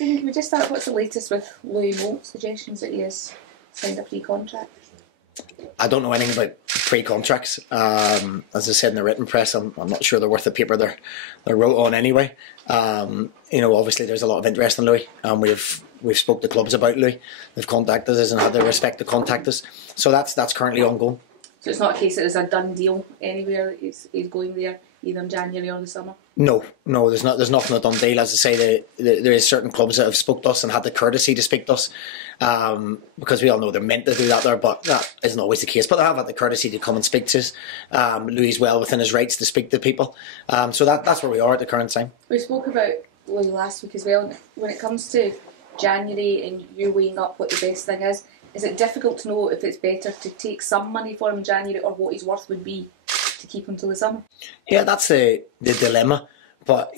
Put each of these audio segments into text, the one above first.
Stephen, can we just start? What's the latest with Louis Moult's suggestions that he has signed a pre-contract? I don't know anything about pre-contracts. As I said in the written press, I'm not sure they're worth the paper they're wrote on anyway. Obviously there's a lot of interest in Louis, and we've spoke to clubs about Louis. They've contacted us and had the respect to contact us. So that's currently ongoing. So it's not a case that there's a done deal anywhere. He's going there either in January or the summer. No, there's nothing a done deal. As I say, there is certain clubs that have spoke to us and had the courtesy to speak to us, because we all know they're meant to do that there, but that isn't always the case. But they have had the courtesy to come and speak to us. Louis is well within his rights to speak to people. So that's where we are at the current time. We spoke about Louis last week as well. When it comes to January and you weighing up what the best thing is it difficult to know if it's better to take some money for him in January or what his worth would be to keep him till the summer? Yeah, that's the dilemma. But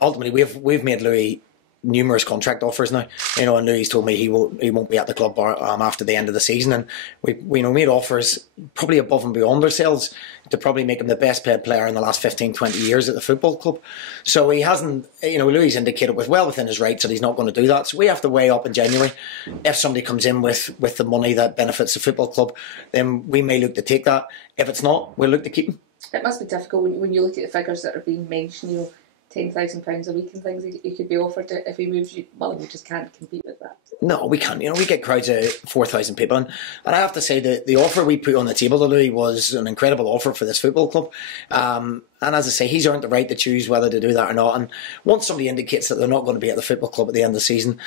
ultimately we've made Louis numerous contract offers now. And Louis told me he won't be at the club after the end of the season, and we made offers probably above and beyond ourselves to probably make him the best paid player in the last 15-20 years at the football club. So he hasn't, Louis indicated well within his rights that he's not going to do that. So we have to weigh up in January. If somebody comes in with the money that benefits the football club, then we may look to take that. If it's not, we'll look to keep him. It must be difficult when you look at the figures that are being mentioned, £10,000 a week and things he could be offered if he moves. Well, you just can't compete with that. No, we can't. We get crowds of 4,000 people, and I have to say that the offer we put on the table to Louis was an incredible offer for this football club. And as I say, he's earned the right to choose whether to do that or not. And once somebody indicates that they're not going to be at the football club at the end of the season,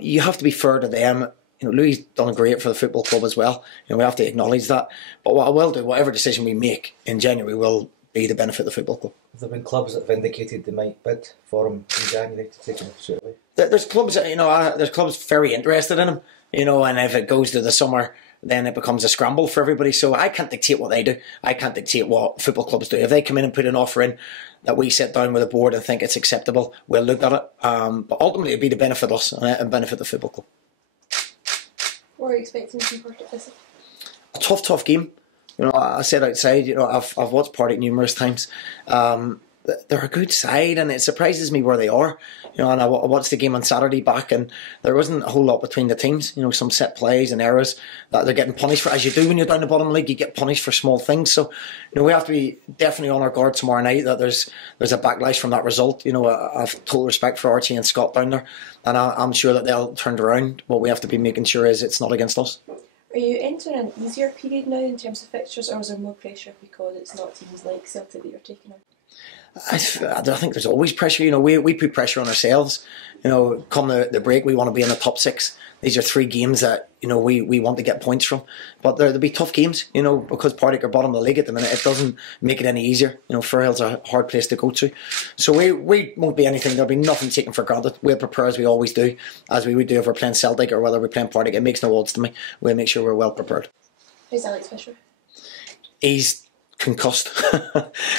you have to be fair to them. Louis done great for the football club as well. We have to acknowledge that. But what I will do, whatever decision we make in January, will be to benefit the football club. Have there been clubs that have indicated they might bid for him in January to take him straight away? There's clubs, there's clubs very interested in him, and if it goes to the summer, then it becomes a scramble for everybody. So I can't dictate what they do. I can't dictate what football clubs do. If they come in and put an offer in that we sit down with the board and think it's acceptable, we'll look at it. But ultimately, it'll be to benefit us and benefit the football club. What are you expecting from Partick Thistle? A tough game. I said outside, I've watched Partick numerous times. They're a good side, and it surprises me where they are. And I watched the game on Saturday back, and there wasn't a whole lot between the teams. Some set plays and errors that they're getting punished for, as you do when you're down the bottom of the league. You get punished for small things. So, we have to be definitely on our guard tomorrow night that there's a backlash from that result. I've total respect for Archie and Scott down there, and I'm sure that they'll turn it around. What we have to be making sure is it's not against us. Are you entering an easier period now in terms of fixtures, or is there more pressure because it's not teams like Celtic that you're taking on? I think there's always pressure. We put pressure on ourselves. Come the break, we want to be in the top 6. These are 3 games that we want to get points from, but there'll be tough games. Because Partick are bottom of the league at the minute, it doesn't make it any easier. Firhill's a hard place to go to, so we won't be anything. There'll be nothing taken for granted. We'll prepare as we always do, as we would do if we're playing Celtic or whether we're playing Partick. It makes no odds to me. We'll make sure we're well prepared. Who's Alex Fisher? He's concussed.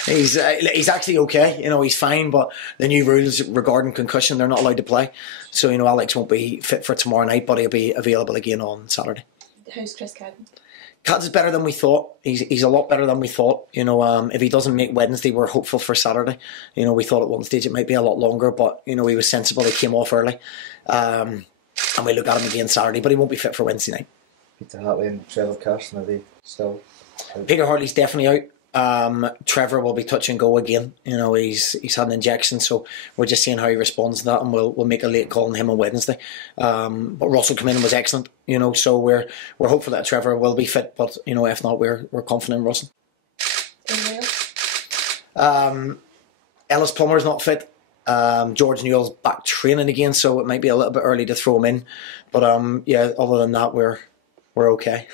he's actually okay. He's fine, but the new rules regarding concussion, they're not allowed to play. So Alex won't be fit for tomorrow night, but he'll be available again on Saturday. How's Chris Cadden? Cadden's is better than we thought. He's a lot better than we thought. If he doesn't make Wednesday, we're hopeful for Saturday. We thought at one stage it might be a lot longer, but he was sensible. He came off early, and we look at him again Saturday, but he won't be fit for Wednesday night. Peter Hartley and Trevor Carson, are they still? Peter Hartley's definitely out. Trevor will be touch and go again. He's had an injection, so we're just seeing how he responds to that, and we'll make a late call on him on Wednesday. But Russell coming in was excellent. So we're hopeful that Trevor will be fit, but if not, we're confident in Russell. Ellis Plummer's not fit. George Newell's back training again, so it might be a little bit early to throw him in. But other than that, we're okay.